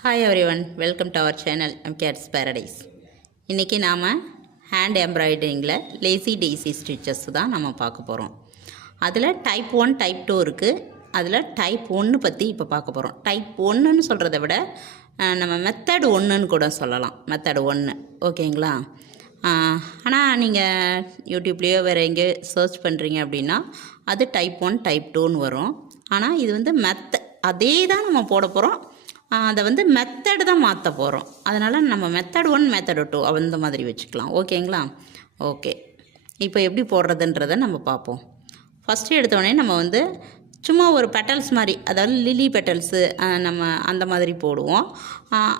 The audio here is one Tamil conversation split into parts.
Hi everyone, welcome to our channel Cats Paradise. இன்றைக்கி நாம் ஹேண்ட் எம்ப்ராய்டரிங்கில் லேசி டெய்ஸி ஸ்டிச்சஸ் தான் நம்ம பார்க்க போகிறோம். அதில் டைப் 1 டைப் 2 இருக்குது. அதில் டைப் 1 பற்றி இப்போ பார்க்க போகிறோம். டைப் 1ன்னு சொல்கிறத விட நம்ம மெத்தட் 1ன்னு கூட சொல்லலாம். மெத்தட் 1 ஓகேங்களா? ஆனால் நீங்கள் யூடியூப்லேயோ வேறு எங்கேயோ சர்ச் பண்ணுறீங்க அப்படின்னா அது டைப் 1 டைப் 2ன்னு வரும். ஆனால் இது வந்து அதே தான் நம்ம போட போகிறோம். அதை மெத்தட் தான் மாற்ற போகிறோம். அதனால் நம்ம மெத்தட் 1 மெத்தட் 2 அந்த மாதிரி வச்சுக்கலாம். ஓகேங்களா? ஓகே, இப்போ எப்படி போடுறதுன்றதை நம்ம பார்ப்போம். ஃபஸ்ட்டு எடுத்தோடனே நம்ம சும்மா ஒரு பெட்டல்ஸ் மாதிரி, அதாவது லிலி பெட்டல்ஸு நம்ம அந்த மாதிரி போடுவோம்.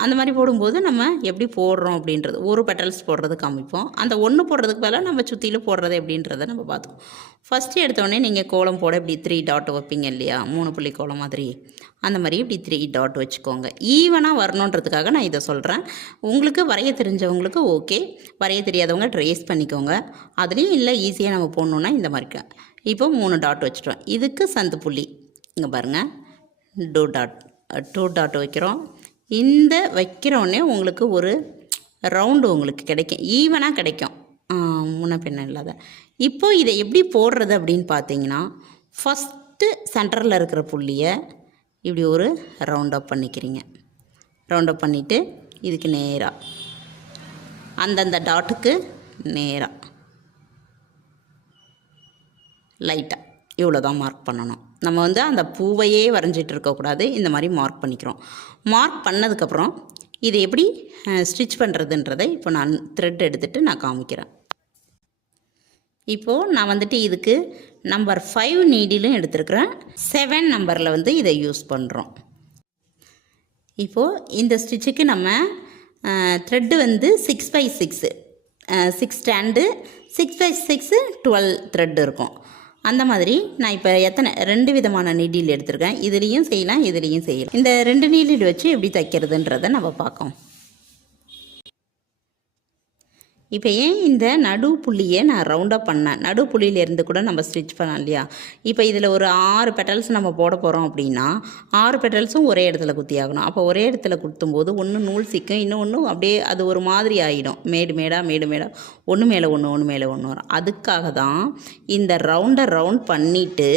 அந்த மாதிரி போடும்போது நம்ம எப்படி போடுறோம் அப்படின்றது, ஒரு பெட்டல்ஸ் போடுறது காமிப்போம். அந்த ஒன்று போடுறதுக்கு பதிலாக நம்ம சுற்றிலும் போடுறது எப்படின்றத நம்ம பார்த்தோம். ஃபஸ்ட்டு எடுத்தோடனே நீங்கள் கோலம் போட இப்படி 3 டாட் வைப்பீங்க இல்லையா, 3 புள்ளி கோலம் மாதிரி. அந்த மாதிரி இப்படி 3 டாட் வச்சுக்கோங்க. ஈவனாக வரணுன்றதுக்காக நான் இதை சொல்கிறேன். உங்களுக்கு வரைய தெரிஞ்சவங்களுக்கு ஓகே, வரைய தெரியாதவங்க ட்ரேஸ் பண்ணிக்கோங்க. அதுலேயும் இல்லை ஈஸியாக நம்ம போடணுன்னா இந்த மாதிரி. இப்போ 3 டாட் வச்சுட்டோம். இதுக்கு சந்து புள்ளி இங்கே பாருங்கள், 2 டாட் வைக்கிறோம். இந்த வைக்கிறோடனே உங்களுக்கு ஒரு ரவுண்டு உங்களுக்கு கிடைக்கும், ஈவனாக கிடைக்கும், முன்ன பின்ன இல்லாத. இப்போது இதை எப்படி போடுறது அப்படின்னு பார்த்தீங்கன்னா, ஃபஸ்ட்டு சென்டரில் இருக்கிற புள்ளியை இப்படி ஒரு ரவுண்ட் அப் பண்ணிக்கிறீங்க. ரவுண்ட் அப் பண்ணிவிட்டு இதுக்கு நேராக அந்தந்த டாட்டுக்கு நேராக லைட்டாக இவ்வளோ தான் மார்க் பண்ணணும். நம்ம அந்த பூவையே வரைஞ்சிட்டு இருக்கக்கூடாது. இந்த மாதிரி மார்க் பண்ணிக்கிறோம். மார்க் பண்ணதுக்கப்புறம் இதை எப்படி ஸ்டிச் பண்ணுறதுன்றதை இப்போ நான் த்ரெட் எடுத்துகிட்டு நான் காமிக்கிறேன். இப்போது நான் இதுக்கு நம்பர் 5 நீடிலும் எடுத்துருக்குறேன். 7 நம்பரில் இதை யூஸ் பண்ணுறோம். இப்போது இந்த ஸ்டிச்சுக்கு நம்ம thread 6x6 6 stand, 6x6 12 thread இருக்கும். அந்த மாதிரி நான் இப்போ 2 விதமான நீடில் எடுத்திருக்கேன். இதுலேயும் செய்யலாம், இதுலேயும் செய்யலாம். இந்த 2 நீடில் வச்சு எப்படி தைக்கிறதுன்றதை நம்ம பார்க்கோம். இப்போ ஏன் இந்த நடு புள்ளியை நான் ரவுண்டாக பண்ணேன், நடு புள்ளியிலேருந்து கூட நம்ம ஸ்டிச் பண்ணலாம் இல்லையா. இப்போ இதில் ஒரு 6 பெட்டல்ஸ் நம்ம போட போகிறோம் அப்படின்னா 6 பெட்டல்ஸும் ஒரே இடத்துல குத்தி ஆகணும். அப்போ ஒரே இடத்துல குத்தும்போது ஒன்று நூல் சிக்கும், இன்னொன்று அப்படியே அது ஒரு மாதிரி ஆகிடும், மேடு மேடாக ஒன்று மேலே ஒன்று வரும். அதுக்காக தான் இந்த ரவுண்ட் பண்ணிவிட்டு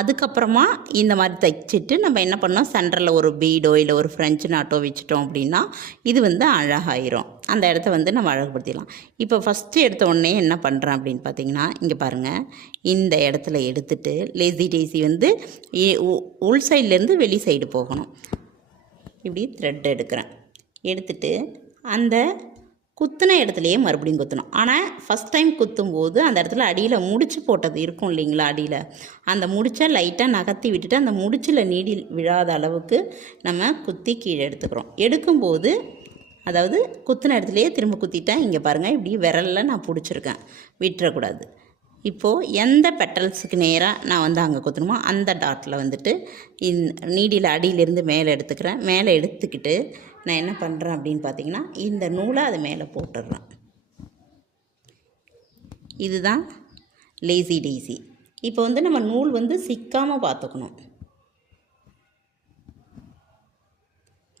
அதுக்கப்புறமா இந்த மாதிரி தைச்சிட்டு நம்ம என்ன பண்ணோம், சென்டரில் ஒரு பீடோ இல்லை ஒரு ஃப்ரெஞ்சு நாட்டோ வச்சுட்டோம் அப்படின்னா இது அழகாயிரும். அந்த இடத்த நம்ம அழகுபடுத்திடலாம். இப்போ ஃபஸ்ட்டு எடுத்த உடனே என்ன பண்ணுறேன் அப்படின்னு பார்த்தீங்கன்னா, இங்கே பாருங்கள், இந்த இடத்துல எடுத்துகிட்டு லேசி டெய்ஸி உள் சைட்லேருந்து வெளி சைடு போகணும். இப்படி த்ரெட் எடுக்கிறேன். எடுத்துட்டு அந்த குத்துன இடத்துலையே மறுபடியும் குத்தணும். ஆனால் ஃபஸ்ட் டைம் குத்தும்போது அந்த இடத்துல அடியில் முடிச்சு போட்டது இருக்கும் இல்லைங்களா, அடியில் அந்த முடிச்சை லைட்டாக நகர்த்தி விட்டுட்டு அந்த முடிச்சில் நீடில் விழாத அளவுக்கு நம்ம குத்தி கீழே எடுத்துக்கிறோம். எடுக்கும்போது அதாவது குத்துன இடத்துலையே திரும்ப குத்திட்டேன். இங்கே பாருங்கள், இப்படி விரலில் நான் பிடிச்சிருக்கேன், விட்டுறக்கூடாது. இப்போது எந்த பெட்டல்ஸுக்கு நேராக நான் அங்கே குத்தணுமோ அந்த டாட்டில் நீடியில் அடியிலேருந்து மேலே எடுத்துக்கிறேன். மேலே எடுத்துக்கிட்டு நான் என்ன பண்ணுறேன் அப்படின்னு பார்த்தீங்கன்னா, இந்த நூலை அது மேலே போட்டுடுறேன். இதுதான் லேசி டெய்ஸி. இப்போ நம்ம நூல் சிக்காமல் பார்த்துக்கணும்.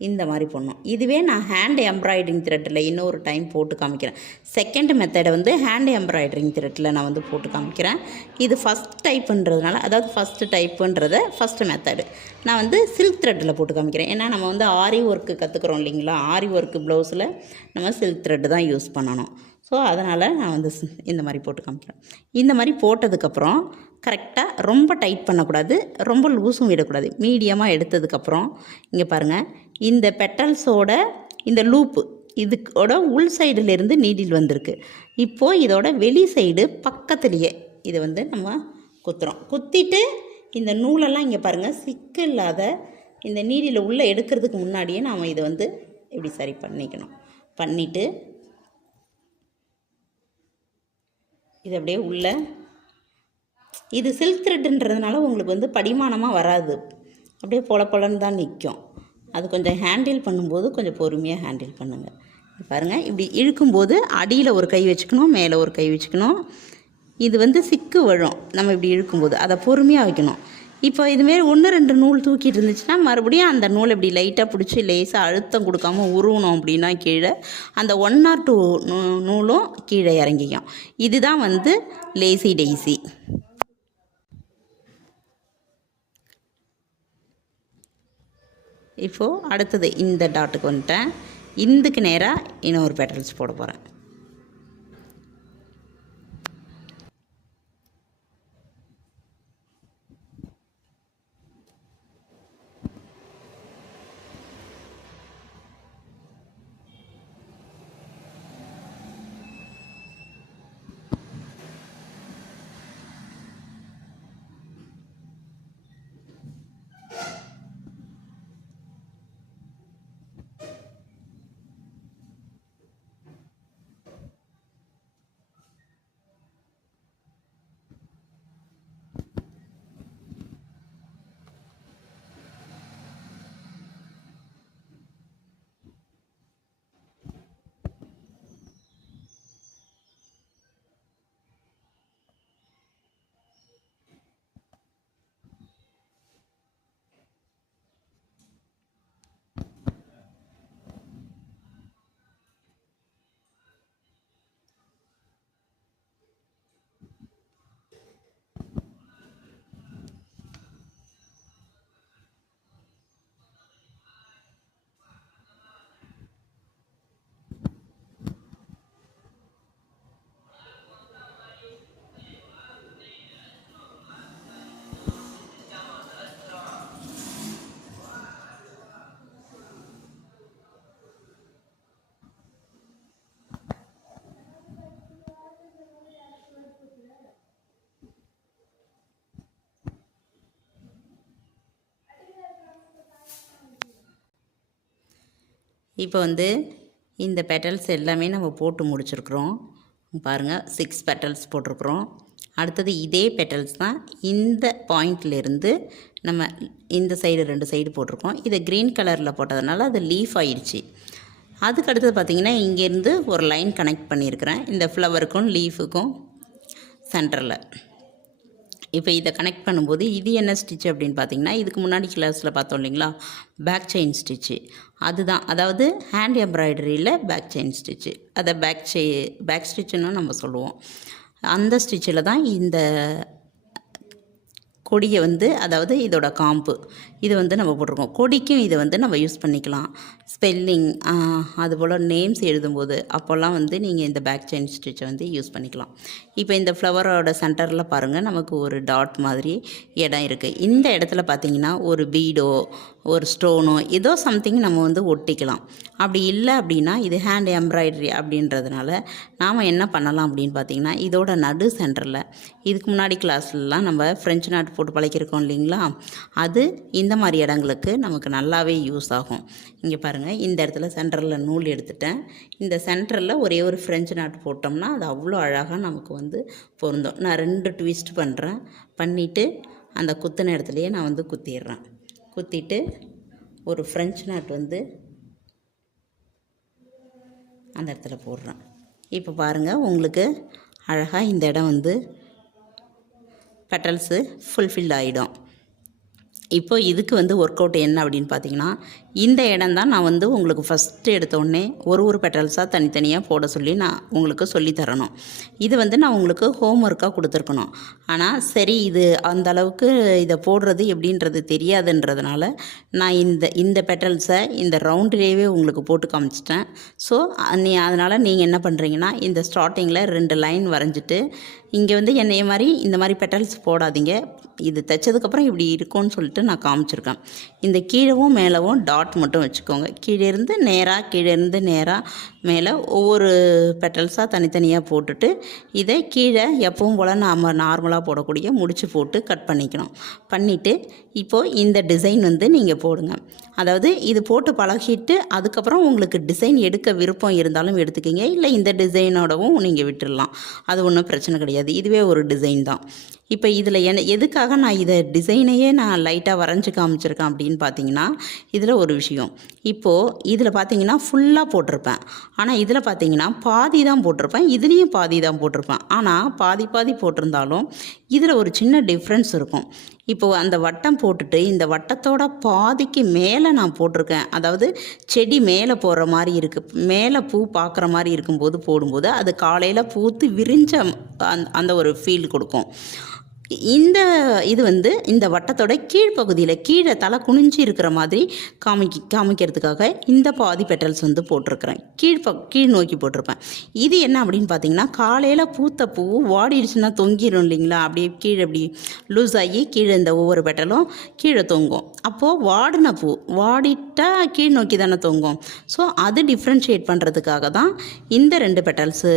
இந்த மாதிரி பண்ணணும். இதுவே நான் ஹேண்ட் எம்ப்ராய்டரிங் த்ரெட்டில் இன்னொரு டைம் போட்டு காமிக்கிறேன். செகண்ட் மெத்தடை ஹேண்ட் எம்ப்ராய்டரிங் த்ரெட்டில் நான் போட்டு காமிக்கிறேன். இது ஃபஸ்ட் டைப்புன்றதுனால, அதாவது ஃபஸ்ட்டு டைப்புன்றதை ஃபஸ்ட்டு மெத்தடு நான் சில்க் த்ரெட்டில் போட்டு காமிக்கிறேன். ஏன்னா நம்ம ஆரி ஒர்க்கு கற்றுக்குறோம் இல்லைங்களா, ஆரி ஒர்க்கு ப்ளவுஸில் நம்ம சில்க் த்ரெட்டு தான் யூஸ் பண்ணணும். ஸோ அதனால் நான் இந்த மாதிரி போட்டு காமிக்கிறேன். இந்த மாதிரி போட்டதுக்கப்புறம் கரெக்டாக ரொம்ப டைட் பண்ணக்கூடாது, ரொம்ப லூஸும் விடக்கூடாது. மீடியமாக எடுத்ததுக்கப்புறம் இங்கே பாருங்கள், இந்த பெட்டல்ஸோட இந்த லூப்பு இதுக்கோட உள் சைடுலேருந்து நீடில் வந்திருக்கு. இப்போது இதோட வெளி சைடு பக்கத்துலேயே இதை நம்ம குத்துறோம். குத்திட்டு இந்த நூலெல்லாம் இங்கே பாருங்கள், சிக்கு இல்லாத இந்த நீடில் உள்ளே எடுக்கிறதுக்கு முன்னாடியே நாம் இதை இப்படி சரி பண்ணிக்கணும். பண்ணிவிட்டு இது அப்படியே உள்ள, இது சில்க் த்ரெட்டுன்றதுனால உங்களுக்கு படிமானமாக வராது, அப்படியே பொலன்னு தான் நிற்கும். அது கொஞ்சம் ஹேண்டில் பண்ணும்போது கொஞ்சம் பொறுமையாக ஹேண்டில் பண்ணுங்கள். பாருங்கள், இப்படி இழுக்கும்போது அடியில் ஒரு கை வச்சுக்கணும், மேலே ஒரு கை வச்சுக்கணும். இது சிக்கு விழும் நம்ம இப்படி இழுக்கும்போது, அதை பொறுமையாக வைக்கணும். இப்போ இதுமாரி 1-2 நூல் தூக்கிட்டு இருந்துச்சுன்னா மறுபடியும் அந்த நூல் இப்படி லைட்டாக பிடிச்சி லேசாக அழுத்தம் கொடுக்காம உருவணும் அப்படின்னா கீழே அந்த 1 or 2 நூலும் கீழே இறங்கிக்கும். இதுதான் வந்து லேசி டெய்ஸி. இப்போது அடுத்தது இந்த டாட்டுக்கு வந்துட்டேன். இதுக்கு நேராக இன்னொரு பெட்டல்ஸ் போட போகிறேன். இப்போ வந்து இந்த பெட்டல்ஸ் எல்லாமே நம்ம போட்டு முடிச்சிருக்கிறோம். பாருங்கள் 6 பெட்டல்ஸ் போட்டிருக்கிறோம். அடுத்தது இதே பெட்டல்ஸ் தான் இந்த பாயிண்ட்லேருந்து நம்ம இந்த சைடு 2 சைடு போட்டிருக்கோம். இதை க்ரீன் கலரில் போட்டதுனால அது லீஃப் ஆயிடுச்சு. அதுக்கு அடுத்தது பார்த்திங்கன்னா இங்கேருந்து ஒரு லைன் கனெக்ட் பண்ணியிருக்கிறேன் இந்த ஃப்ளவருக்கும் லீஃபுக்கும் சென்டரில். இப்போ இதை கனெக்ட் பண்ணும்போது இது என்ன ஸ்டிச் அப்படின்னு பார்த்தீங்கன்னா, இதுக்கு முன்னாடி கிளாஸில் பார்த்தோம் இல்லைங்களா, பேக் செயின் ஸ்டிச்சு. அதுதான், அதாவது ஹேண்ட் எம்ப்ராய்டரியில் பேக் செயின் ஸ்டிச்சு, அதை பேக் ஸ்டிச்சுன்னு நம்ம சொல்லுவோம். அந்த ஸ்டிச்சில் தான் இந்த கொடியை வந்து, அதாவது இதோட காம்பு இது வந்து நம்ம போட்டிருக்கோம். கொடிக்கும் இதை வந்து நம்ம யூஸ் பண்ணிக்கலாம். ஸ்பெல்லிங் அதுபோல் நேம்ஸ் எழுதும்போது அப்போல்லாம் வந்து நீங்கள் இந்த பேக் செயின் ஸ்டிச்சை வந்து யூஸ் பண்ணிக்கலாம். இப்போ இந்த ஃப்ளவரோட சென்டரில் பாருங்கள், நமக்கு ஒரு டாட் மாதிரி இடம் இருக்குது. இந்த இடத்துல பார்த்திங்கன்னா ஒரு பீடோ ஒரு ஸ்டோனோ ஏதோ சம்திங் நம்ம வந்து ஒட்டிக்கலாம். அப்படி இல்லை அப்படின்னா இது ஹேண்ட் எம்ப்ராய்டரி அப்படின்றதுனால நாம் என்ன பண்ணலாம் அப்படின்னு பார்த்திங்கன்னா, இதோட நடு சென்டரில் இதுக்கு முன்னாடி கிளாஸ்லாம் நம்ம ஃப்ரெஞ்ச் நாட் போட்டு பழக்கியிருக்கோம் இல்லைங்களா, அது இந்த மாதிரி இடங்களுக்கு நமக்கு நல்லாவே யூஸ் ஆகும். இங்கே பாருங்கள், இந்த இடத்துல சென்டரில் நூல் எடுத்துட்டேன். இந்த சென்டரில் ஒரே ஒரு ஃப்ரெஞ்ச் நாட் போட்டோம்னா அது அவ்வளோ அழகாக நமக்கு வந்து பொருந்தும். நான் 2 ட்விஸ்ட் பண்ணுறேன். பண்ணிவிட்டு அந்த குத்தின இடத்துலையே நான் வந்து குத்திடுறேன். குத்திட்டு ஒரு ஃப்ரெஞ்ச் நாட் வந்து அந்த இடத்துல போடுறேன். இப்போ பாருங்கள், உங்களுக்கு அழகாக இந்த இடம் வந்து பெட்டல்ஸு ஃபுல்ஃபில் ஆகிடும். இப்போ இதுக்கு வந்து ஒர்க் அவுட் என்ன அப்படின்னு பார்த்தீங்கன்னா, இந்த இடம் தான் நான் வந்து உங்களுக்கு ஃபஸ்ட்டு எடுத்தோடனே ஒரு பெட்டல்ஸாக தனித்தனியாக போட சொல்லி நான் உங்களுக்கு சொல்லித்தரணும். இது வந்து நான் உங்களுக்கு ஹோம் ஒர்க்காக கொடுத்துருக்கணும். ஆனால் சரி, இது அந்த அளவுக்கு இதை போடுறது எப்படின்றது தெரியாதுன்றதுனால நான் இந்த பெட்டல்ஸை இந்த ரவுண்ட்லேயே உங்களுக்கு போட்டு காமிச்சிட்டேன். ஸோ அதனால் நீங்கள் என்ன பண்ணுறீங்கன்னா, இந்த ஸ்டார்டிங்கில் 2 லைன் வரைஞ்சிட்டு இங்கே வந்து என்னைய மாதிரி இந்த மாதிரி பெட்டல்ஸ் போடாதீங்க. இது தைச்சதுக்கப்புறம் இப்படி இருக்கும்னு சொல்லிட்டு நான் காமிச்சிருக்கேன். இந்த கீழவும் மேலவும் டாட் மட்டும் வச்சுக்கோங்க. கீழேருந்து நேராக மேலே ஒவ்வொரு பெட்டல்ஸாக தனித்தனியாக போட்டுட்டு இதை கீழே எப்பவும் போல் நம்ம நார்மலாக போடக்கூடிய முடிச்சு போட்டு கட் பண்ணிவிட்டு இப்போது இந்த டிசைன் வந்து நீங்கள் போடுங்க. அதாவது இது போட்டு பழகிட்டு அதுக்கப்புறம் உங்களுக்கு டிசைன் எடுக்க விருப்பம் இருந்தாலும் எடுத்துக்கிங்க, இல்லை இந்த டிசைனோடவும் நீங்கள் விட்டுடலாம். அது ஒன்றும் பிரச்சனை கிடையாது. இதுவே ஒரு டிசைன் தான். இப்போ இதில் எதுக்காக நான் இதை டிசைனையே நான் லைட்டாக வரைஞ்சி காமிச்சிருக்கேன் அப்படின்னு பார்த்தீங்கன்னா, இதில் ஒரு விஷயம். இப்போது இதில் பார்த்தீங்கன்னா ஃபுல்லாக போட்டிருப்பேன். ஆனால் இதில் பார்த்தீங்கன்னா பாதி தான் போட்டிருப்பேன், இதுலேயும் பாதி தான் போட்டிருப்பேன். ஆனால் பாதி பாதி போட்டிருந்தாலும் இதில் ஒரு சின்ன டிஃப்ரென்ஸ் இருக்கும். இப்போது அந்த வட்டம் போட்டுட்டு இந்த வட்டத்தோட பாதிக்கு மேலே நான் போட்டிருக்கேன். அதாவது செடி மேலே போகிற மாதிரி இருக்குது, மேலே பூ பார்க்குற மாதிரி இருக்கும்போது போடும்போது அது காலையில் பூத்து விரிஞ்ச அந்த ஒரு ஃபீல் கொடுக்கும். இது இந்த வட்டத்தோட கீழ்ப்பகுதியில் கீழே தலை குனிஞ்சு இருக்கிற மாதிரி காமிக்கிறதுக்காக இந்த பாதி பெட்டல்ஸ் போட்டிருக்கிறேன். கீழ் நோக்கி போட்டிருப்பேன். இது என்ன அப்படின்னு பார்த்தீங்கன்னா, காலையில் பூத்த பூ வாடிடுச்சுன்னா தொங்கிடும் இல்லைங்களா, அப்படியே கீழே அப்படி லூஸ் ஆகி கீழே இந்த ஒவ்வொரு பெட்டலும் கீழே தொங்கும். அப்போது வாடின பூ வாடிட்டால் கீழ் நோக்கி தானே தொங்கும். ஸோ அது டிஃப்ரென்ஷியேட் பண்ணுறதுக்காக தான் இந்த 2 பெட்டல்ஸு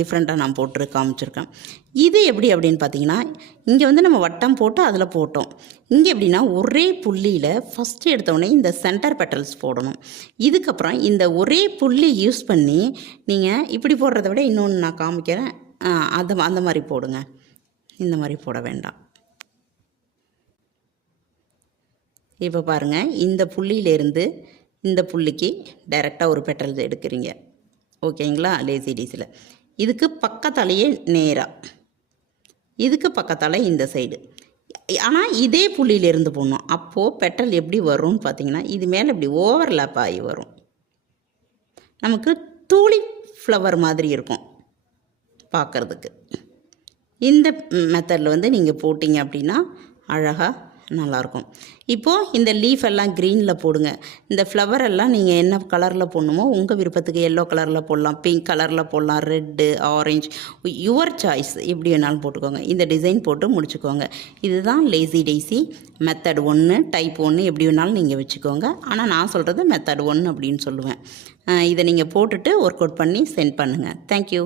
டிஃப்ரெண்ட்டாக நான் போட்டு காமிச்சிருக்கேன். இது எப்படி அப்படின்னு பார்த்தீங்கன்னா, இங்கே நம்ம வட்டம் போட்டு அதில் போட்டோம். இங்கே எப்படின்னா ஒரே புள்ளியில் ஃபஸ்ட்டு எடுத்தோடனே இந்த சென்டர் பெட்டல்ஸ் போடணும். இதுக்கப்புறம் இந்த ஒரே புள்ளி யூஸ் பண்ணி நீங்கள் இப்படி போடுறத விட இன்னொன்று நான் காமிக்கிறேன், அந்த மாதிரி போடுங்க. இந்த மாதிரி போட வேண்டாம். இப்போ பாருங்கள், இந்த புள்ளியிலேருந்து இந்த புள்ளிக்கு டைரெக்டாக ஒரு பெட்டல் எடுக்கிறீங்க. ஓகேங்களா, லேசி டீஸில் இதுக்கு பக்கத்தாலேயே நேராக, இதுக்கு பக்கத்தால் இந்த சைடு. ஆனால் இதே புள்ளியிலேருந்து போடணும். அப்போது பெட்டல் எப்படி வரும்னு பார்த்தீங்கன்னா, இது மேலே இப்படி ஓவர்லேப் ஆகி வரும். நமக்கு தூளி ஃப்ளவர் மாதிரி இருக்கும் பார்க்குறதுக்கு. இந்த மெத்தடில் நீங்கள் போட்டிங்க அப்படின்னா அழகாக நல்லாயிருக்கும். இப்போது இந்த லீஃப் எல்லாம் க்ரீனில் போடுங்க. இந்த ஃப்ளவர் எல்லாம் நீங்கள் என்ன கலரில் போடணுமோ உங்கள் விருப்பத்துக்கு எல்லோ கலரில் போடலாம், பிங்க் கலரில் போடலாம், ரெட்டு, ஆரஞ்சு, யுவர் சாய்ஸ் எப்படி வேணாலும் போட்டுக்கோங்க. இந்த டிசைன் போட்டு முடிச்சுக்கோங்க. இதுதான் லேசி டெய்ஸி மெத்தட் 1, டைப் 1 எப்படி வேணாலும் நீங்கள் வச்சுக்கோங்க. ஆனால் நான் சொல்கிறது மெத்தட் 1 அப்படின்னு சொல்லுவேன். இதை நீங்கள் போட்டுட்டு ஒர்க் அவுட் பண்ணி சென்ட் பண்ணுங்கள். தேங்க்யூ.